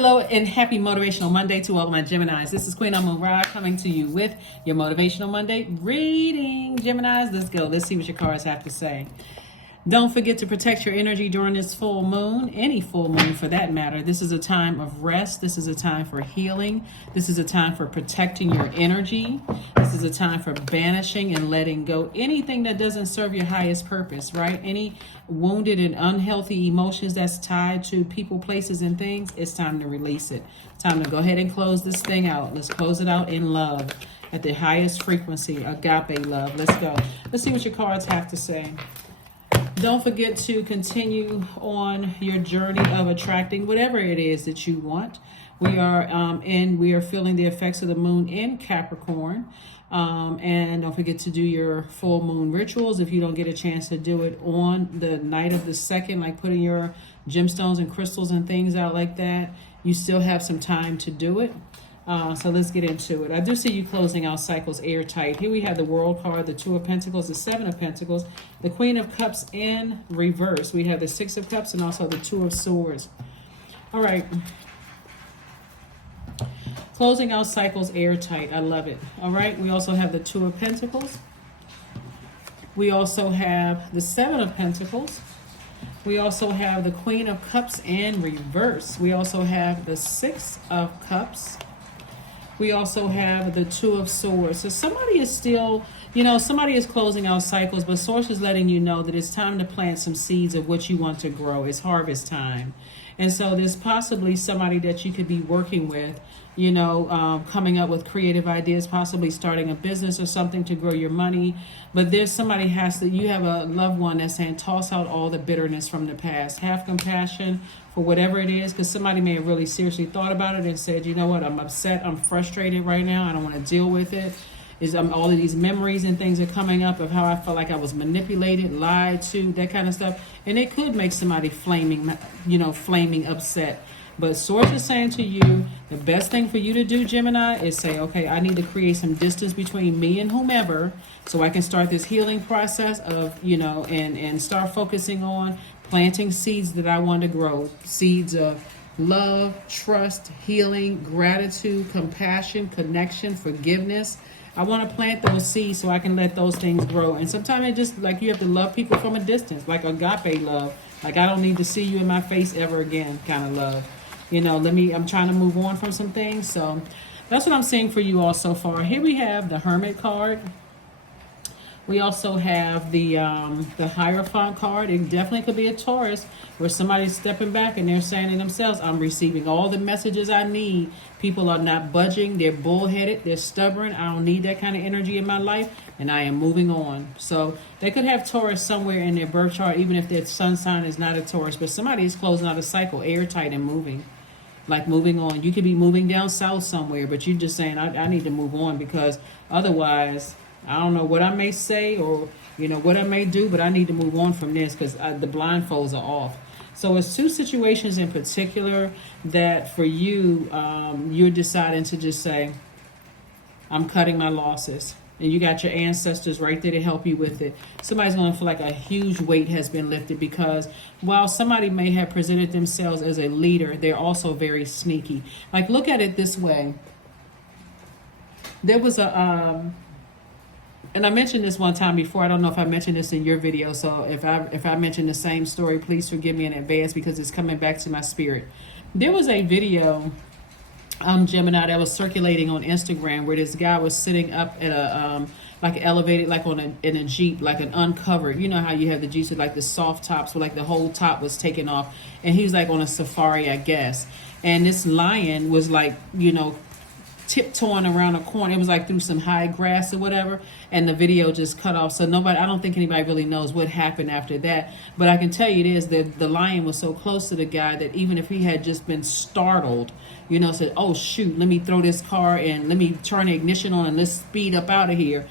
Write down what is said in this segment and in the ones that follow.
Hello and happy Motivational Monday to all my Geminis. This is Queen Amun Ra coming to you with your Motivational Monday reading. Geminis, let's go. Let's see what your cards have to say. Don't forget to protect your energy during this full moon, any full moon for that matter. This is a time of rest. This is a time for healing. This is a time for protecting your energy. This is a time for banishing and letting go anything that doesn't serve your highest purpose, right? Any wounded and unhealthy emotions that's tied to people, places, and things, it's time to release it. Time to go ahead and close this thing out. Let's close it out in love at the highest frequency, agape love. Let's go. Let's see what your cards have to say. Don't forget to continue on your journey of attracting whatever it is that you want. We are feeling the effects of the moon in Capricorn. And don't forget to do your full moon rituals if you don't get a chance to do it on the night of the second, like putting your gemstones and crystals and things out like that. You still have some time to do it. So let's get into it. I do see you closing out cycles airtight. Here we have the World card, the Two of Pentacles, the Seven of Pentacles, the Queen of Cups in reverse. We have the Six of Cups and also the Two of Swords. All right. Closing out cycles airtight. I love it. All right. We also have the Two of Pentacles. We also have the Seven of Pentacles. We also have the Queen of Cups in reverse. We also have the Six of Cups. We also have the Two of Swords. So somebody is still, somebody is closing out cycles, but Source is letting you know that it's time to plant some seeds of what you want to grow. It's harvest time. And so there's possibly somebody that you could be working with, coming up with creative ideas, possibly starting a business or something to grow your money. But there's somebody you have a loved one that's saying, toss out all the bitterness from the past. Have compassion for whatever it is, because somebody may have really seriously thought about it and said, you know what, I'm upset, I'm frustrated right now, I don't want to deal with it. All of these memories and things are coming up of how I felt like I was manipulated, lied to, that kind of stuff. And it could make somebody flaming upset. But Source is saying to you, the best thing for you to do, Gemini, is say, okay, I need to create some distance between me and whomever so I can start this healing process of, and start focusing on planting seeds that I want to grow. Seeds of love, trust, healing, gratitude, compassion, connection, forgiveness. I want to plant those seeds so I can let those things grow. And sometimes it just like you have to love people from a distance, like agape love. Like I don't need to see you in my face ever again kind of love. I'm trying to move on from some things. So that's what I'm seeing for you all so far. Here we have the Hermit card. We also have the Hierophant card. It definitely could be a Taurus where somebody's stepping back and they're saying to themselves, I'm receiving all the messages I need. People are not budging. They're bullheaded. They're stubborn. I don't need that kind of energy in my life. And I am moving on. So they could have Taurus somewhere in their birth chart, even if their sun sign is not a Taurus. But somebody is closing out a cycle, airtight and moving. Like moving on. You could be moving down south somewhere, but you're just saying, I need to move on because otherwise, I don't know what I may say or, what I may do, but I need to move on from this because the blindfolds are off. So it's two situations in particular that for you, you're deciding to just say, I'm cutting my losses. And you got your ancestors right there to help you with it. Somebody's going to feel like a huge weight has been lifted because while somebody may have presented themselves as a leader, they're also very sneaky. Like, look at it this way. There was and I mentioned this one time before. I don't know if I mentioned this in your video. So if I mentioned the same story, please forgive me in advance because it's coming back to my spirit. There was a video, Gemini, that was circulating on Instagram where this guy was sitting up at a like elevated, like in a Jeep, like an uncovered. You know how you have the Jeeps with like the soft tops where like the whole top was taken off, and he was like on a safari, I guess. And this lion was like, tiptoeing around a corner. It was like through some high grass or whatever, and the video just cut off. So I don't think anybody really knows what happened after that. But I can tell you this, that the lion was so close to the guy that even if he had just been startled, said, oh shoot, let me throw this car and let me turn the ignition on and let's speed up out of here,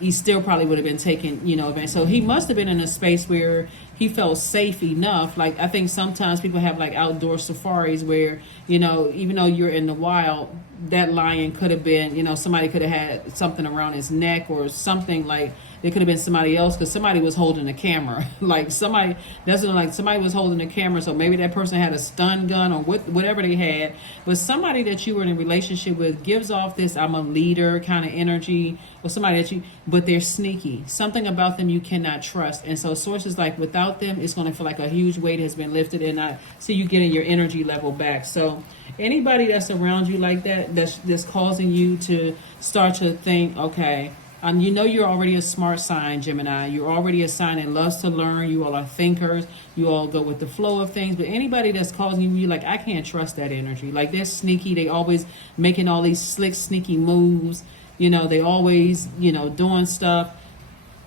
he still probably would have been taken, so he must have been in a space where he felt safe enough. Like I think sometimes people have like outdoor safaris where, even though you're in the wild, that lion could have been, you know, somebody could have had something around his neck or something. Like it could have been somebody else, because somebody was holding the camera. Like somebody, that's like somebody was holding the camera. So maybe that person had a stun gun or whatever they had. But somebody that you were in a relationship with gives off this "I'm a leader" kind of energy, or somebody that you, but they're sneaky. Something about them you cannot trust. And so sources like, without them, it's going to feel like a huge weight has been lifted, and I see you getting your energy level back. So anybody that's around you like that, that's causing you to start to think, okay, you know, you're already a smart sign, Gemini. You're already a sign that loves to learn. You all are thinkers. You all go with the flow of things. But anybody that's causing you, you're like, I can't trust that energy. Like they're sneaky. They always making all these slick, sneaky moves. You know, they always, you know, doing stuff.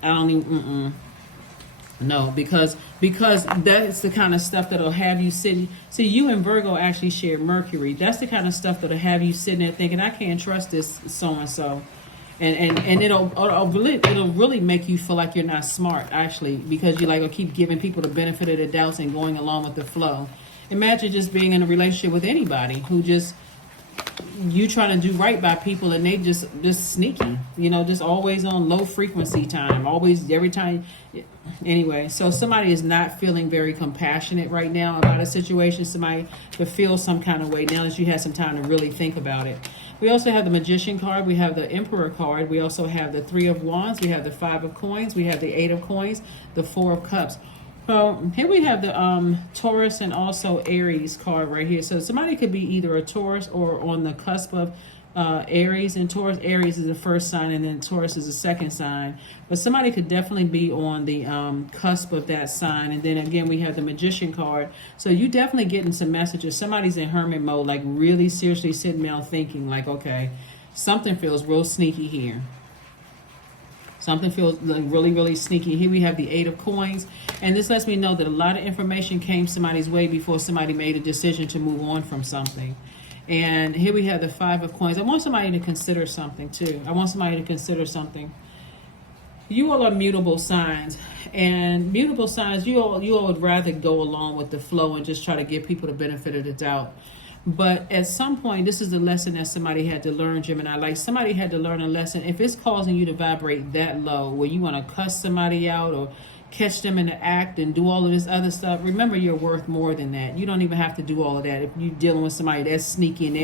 I don't even, no, because that's the kind of stuff that'll have you sitting. See, you and Virgo actually share Mercury. That's the kind of stuff that'll have you sitting there thinking, I can't trust this so-and-so. And it'll really make you feel like you're not smart, actually, because you like will keep giving people the benefit of the doubts and going along with the flow. Imagine just being in a relationship with anybody who just, you trying to do right by people and they just sneaky, you know, just always on low frequency time, always every time. Anyway, so somebody is not feeling very compassionate right now about a situation. Somebody could feel some kind of way now that you had some time to really think about it. We also have the Magician card. We have the Emperor card. We also have the Three of Wands. We have the Five of Coins. We have the Eight of Coins, the Four of Cups. So here we have the Taurus and also Aries card right here. So somebody could be either a Taurus or on the cusp of Aries. And Taurus, Aries is the first sign, and then Taurus is the second sign. But somebody could definitely be on the cusp of that sign. And then again, we have the Magician card. So you definitely getting some messages. Somebody's in hermit mode, like really seriously sitting down thinking like, okay, something feels real sneaky here. Something feels like really, really sneaky. Here we have the Eight of Coins. And this lets me know that a lot of information came somebody's way before somebody made a decision to move on from something. And here we have the Five of Coins. I want somebody to consider something too. I want somebody to consider something. You all are mutable signs. And mutable signs, you all would rather go along with the flow and just try to give people the benefit of the doubt. But at some point, this is the lesson that somebody had to learn, Gemini. Like somebody had to learn a lesson. If it's causing you to vibrate that low, where you want to cuss somebody out or catch them in the act and do all of this other stuff, remember you're worth more than that. You don't even have to do all of that. If you're dealing with somebody that's sneaky and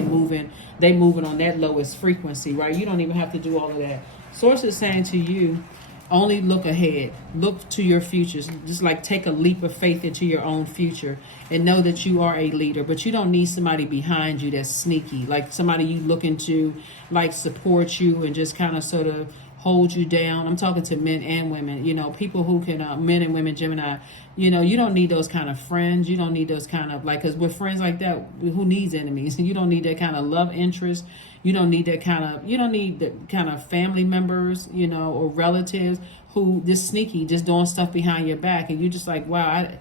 they moving on that lowest frequency, right? You don't even have to do all of that. Source is saying to you, only look ahead. Look to your futures. Just like take a leap of faith into your own future and know that you are a leader. But you don't need somebody behind you that's sneaky. Like somebody you looking to like support you and just kind of sort of hold you down. I'm talking to men and women. You know, people who can, men and women, Gemini, you know, you don't need those kind of friends. You don't need those kind of, like, because with friends like that, who needs enemies? You don't need that kind of love interest. You don't need that kind of, you don't need the kind of family members, you know, or relatives who just sneaky, just doing stuff behind your back. And you're just like, wow,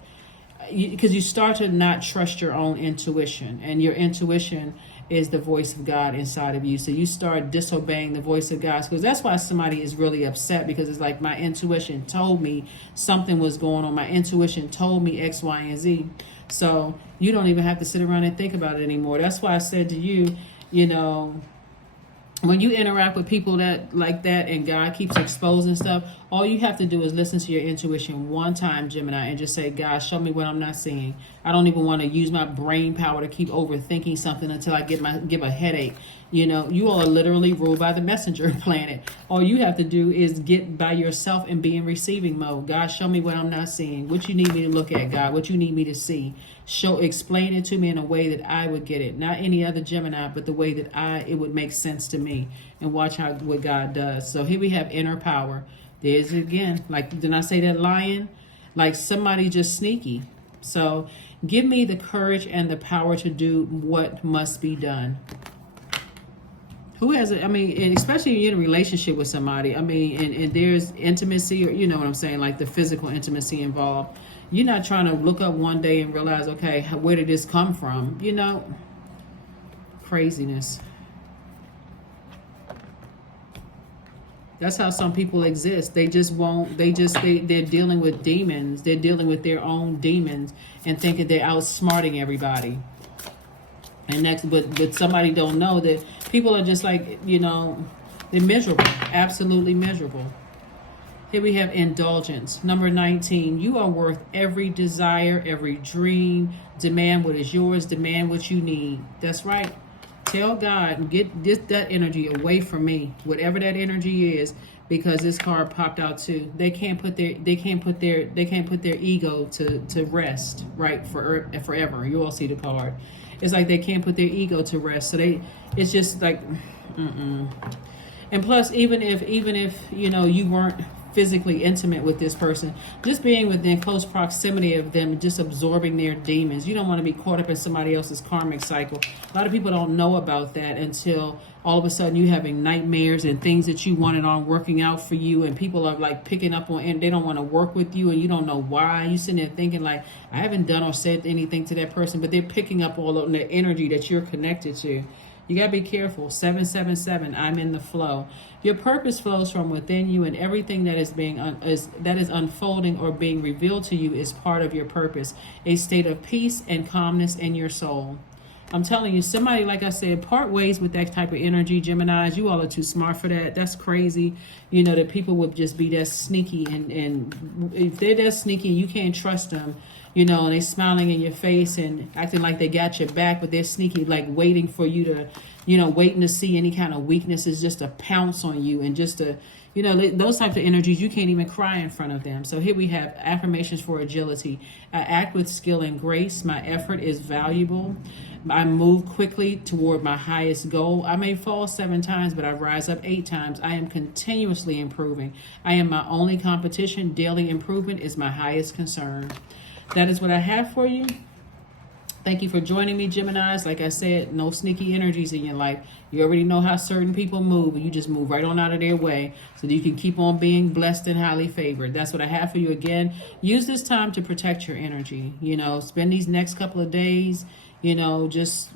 because you start to not trust your own intuition. And your intuition is the voice of God inside of you. So you start disobeying the voice of God. Because that's why somebody is really upset, because it's like, my intuition told me something was going on. My intuition told me X, Y, and Z. So you don't even have to sit around and think about it anymore. That's why I said to you, you know, when you interact with people that like that and God keeps exposing stuff, all you have to do is listen to your intuition one time, Gemini, and just say, God, show me what I'm not seeing. I don't even want to use my brain power to keep overthinking something until I give a headache. You know, you all are literally ruled by the messenger planet. All you have to do is get by yourself and be in receiving mode. God, show me what I'm not seeing. What you need me to look at, God. What you need me to see. Explain it to me in a way that I would get it. Not any other Gemini, but the way that it would make sense to me. And watch what God does. So here we have inner power. There's it again. Like, didn't I say that lion? Like somebody just sneaky. So give me the courage and the power to do what must be done. Who has it? I mean, and especially when you're in a relationship with somebody. I mean, and there's intimacy, or you know what I'm saying, like the physical intimacy involved. You're not trying to look up one day and realize, okay, where did this come from? You know, craziness. That's how some people exist. They just won't, they're dealing with demons. They're dealing with their own demons and thinking they're outsmarting everybody. And next, but somebody don't know that people are just like, you know, they're miserable, absolutely miserable. Here we have indulgence. Number 19, you are worth every desire, every dream. Demand what is yours, demand what you need. That's right. Tell God, get that energy away from me, whatever that energy is, because this card popped out too. They can't put their ego to rest, right, forever. You all see the card. It's like they can't put their ego to rest. So it's just like, And plus, even if you know you weren't physically intimate with this person, just being within close proximity of them, just absorbing their demons. You don't want to be caught up in somebody else's karmic cycle. A lot of people don't know about that until all of a sudden you having nightmares and things that you wanted on working out for you, and people are like picking up on, and they don't want to work with you, and you don't know why. You sitting there thinking like, I haven't done or said anything to that person, but they're picking up all of the energy that you're connected to. You got to be careful. 777, I'm in the flow. Your purpose flows from within you, and everything that is that is unfolding or being revealed to you is part of your purpose, a state of peace and calmness in your soul. I'm telling you, somebody, like I said, part ways with that type of energy, Geminis. You all are too smart for that. That's crazy. You know, that people would just be that sneaky, and if they're that sneaky, you can't trust them. You know, and they smiling in your face and acting like they got your back, but they're sneaky, like waiting for you to, you know, waiting to see any kind of weaknesses, just to pounce on you, and just to, you know, those types of energies, you can't even cry in front of them. So here we have affirmations for agility. I act with skill and grace. My effort is valuable. I move quickly toward my highest goal. I may fall 7 times, but I rise up 8 times. I am continuously improving. I am my only competition. Daily improvement is my highest concern. That is what I have for you. Thank you for joining me, Geminis. Like I said, no sneaky energies in your life. You already know how certain people move, and you just move right on out of their way so that you can keep on being blessed and highly favored. That's what I have for you. Again, use this time to protect your energy. You know, spend these next couple of days, you know, just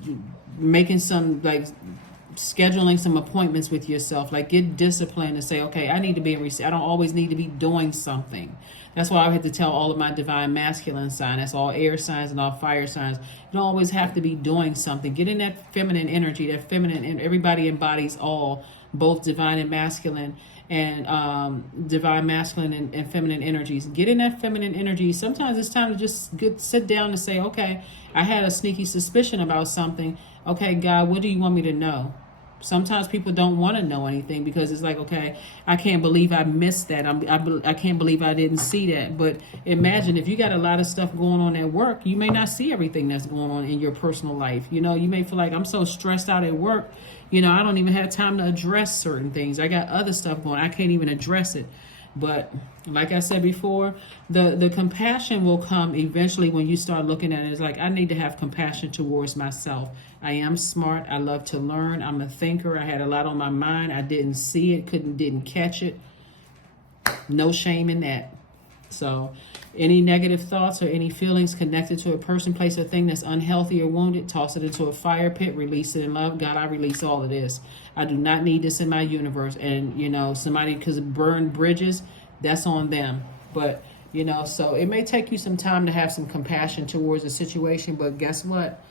making some, like, scheduling some appointments with yourself. Like, get disciplined and say, okay, I need to be in I don't always need to be doing something. That's why I had to tell all of my divine masculine sign. That's all air signs and all fire signs. You don't always have to be doing something. Get in that feminine energy, that feminine, and everybody embodies all, both divine and masculine, and divine masculine and feminine energies. Get in that feminine energy. Sometimes it's time to just sit down and say, okay, I had a sneaky suspicion about something. Okay, God, what do you want me to know? Sometimes people don't want to know anything because it's like, okay, I can't believe I missed that. I can't believe I didn't see that. But imagine if you got a lot of stuff going on at work, you may not see everything that's going on in your personal life. You know, you may feel like, I'm so stressed out at work, you know, I don't even have time to address certain things. I got other stuff going. I can't even address it. But like I said before, the compassion will come eventually when you start looking at it. It's like, I need to have compassion towards myself. I am smart. I love to learn. I'm a thinker. I had a lot on my mind. I didn't see it, didn't catch it. No shame in that. So any negative thoughts or any feelings connected to a person, place, or thing that's unhealthy or wounded, toss it into a fire pit, release it in love. God, I release all of this. I do not need this in my universe. And, you know, somebody because burned bridges, that's on them. But, you know, so it may take you some time to have some compassion towards a situation, but guess what?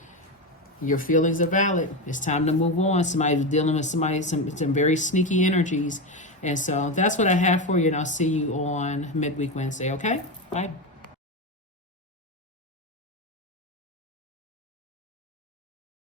Your feelings are valid. It's time to move on. Somebody's dealing with some very sneaky energies. And so that's what I have for you, and I'll see you on Midweek Wednesday, okay? Bye.